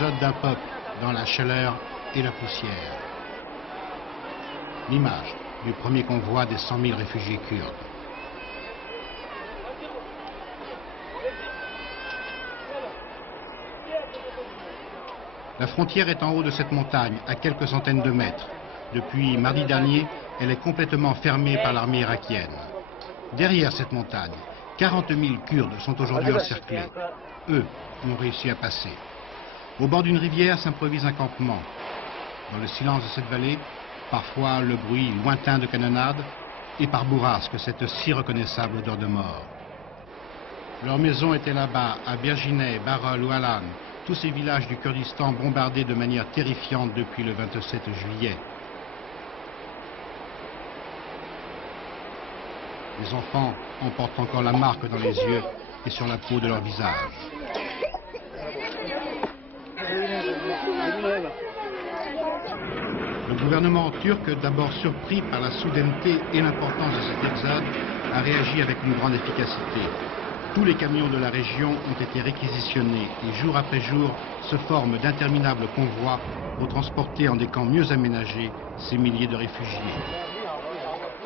l'exode d'un peuple dans la chaleur et la poussière. L'image du premier convoi des 100 000 réfugiés kurdes. La frontière est en haut de cette montagne, à quelques centaines de mètres. Depuis mardi dernier, elle est complètement fermée par l'armée irakienne. Derrière cette montagne, 40 000 Kurdes sont aujourd'hui encerclés. Eux ont réussi à passer. Au bord d'une rivière s'improvise un campement. Dans le silence de cette vallée, parfois le bruit lointain de canonnades, et par bourrasque cette si reconnaissable odeur de mort. Leur maison était là-bas, à Birgineh, Barol ou Alan, tous ces villages du Kurdistan bombardés de manière terrifiante depuis le 27 juillet. Les enfants en portent encore la marque dans les yeux et sur la peau de leur visage. Le gouvernement turc, d'abord surpris par la soudaineté et l'importance de cet exode, a réagi avec une grande efficacité. Tous les camions de la région ont été réquisitionnés et jour après jour se forment d'interminables convois pour transporter en des camps mieux aménagés ces milliers de réfugiés.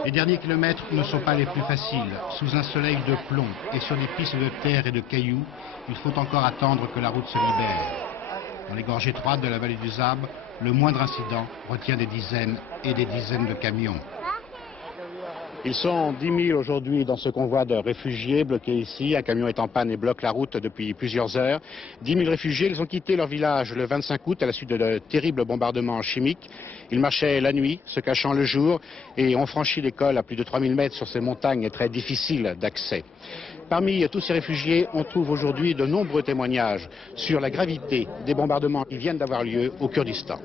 Les derniers kilomètres ne sont pas les plus faciles. Sous un soleil de plomb et sur des pistes de terre et de cailloux, il faut encore attendre que la route se libère. Dans les gorges étroites de la vallée du Zab, le moindre incident retient des dizaines et des dizaines de camions. Ils sont 10 000 aujourd'hui dans ce convoi de réfugiés bloqués ici. Un camion est en panne et bloque la route depuis plusieurs heures. 10 000 réfugiés, ils ont quitté leur village le 25 août à la suite de terribles bombardements chimiques. Ils marchaient la nuit, se cachant le jour, et ont franchi les cols à plus de 3000 mètres sur ces montagnes très difficiles d'accès. Parmi tous ces réfugiés, on trouve aujourd'hui de nombreux témoignages sur la gravité des bombardements qui viennent d'avoir lieu au Kurdistan.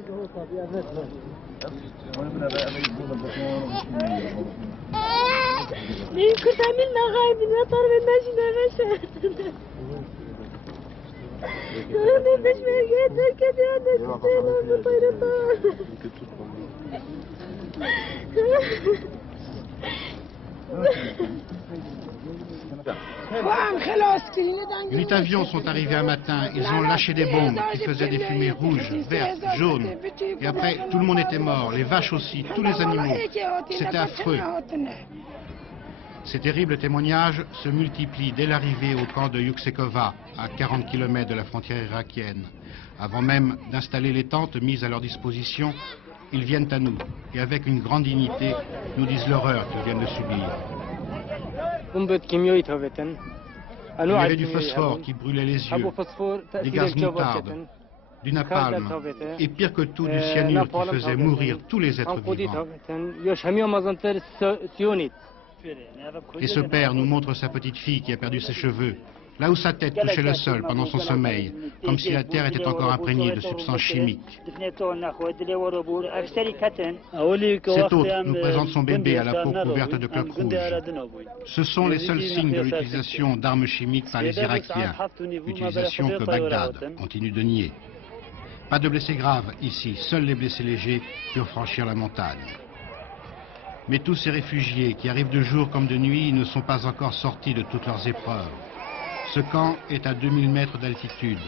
Huit avions sont arrivés un matin, ils ont lâché des bombes qui faisaient des fumées rouges, vertes, jaunes. Et après, tout le monde était mort, les vaches aussi, tous les animaux. C'était affreux. Ces terribles témoignages se multiplient dès l'arrivée au camp de Yuksekova, à 40 km de la frontière irakienne. Avant même d'installer les tentes mises à leur disposition, ils viennent à nous et avec une grande dignité nous disent l'horreur qu'ils viennent de subir. Il y avait du phosphore qui brûlait les yeux, des gaz moutardes, du napalm et pire que tout du cyanure qui faisait mourir tous les êtres vivants. Et ce père nous montre sa petite fille qui a perdu ses cheveux, là où sa tête touchait le sol pendant son sommeil, comme si la terre était encore imprégnée de substances chimiques. Cet autre nous présente son bébé à la peau couverte de cloques rouges. Ce sont les seuls signes de l'utilisation d'armes chimiques par les Irakiens, utilisation que Bagdad continue de nier. Pas de blessés graves ici, seuls les blessés légers purent franchir la montagne. Mais tous ces réfugiés qui arrivent de jour comme de nuit ne sont pas encore sortis de toutes leurs épreuves. Ce camp est à 2000 mètres d'altitude.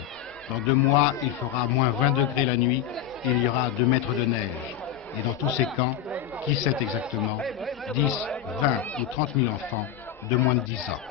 Dans 2 mois, il fera moins 20 degrés la nuit et il y aura 2 mètres de neige. Et dans tous ces camps, qui sait exactement, 10, 20 ou 30 000 enfants de moins de 10 ans.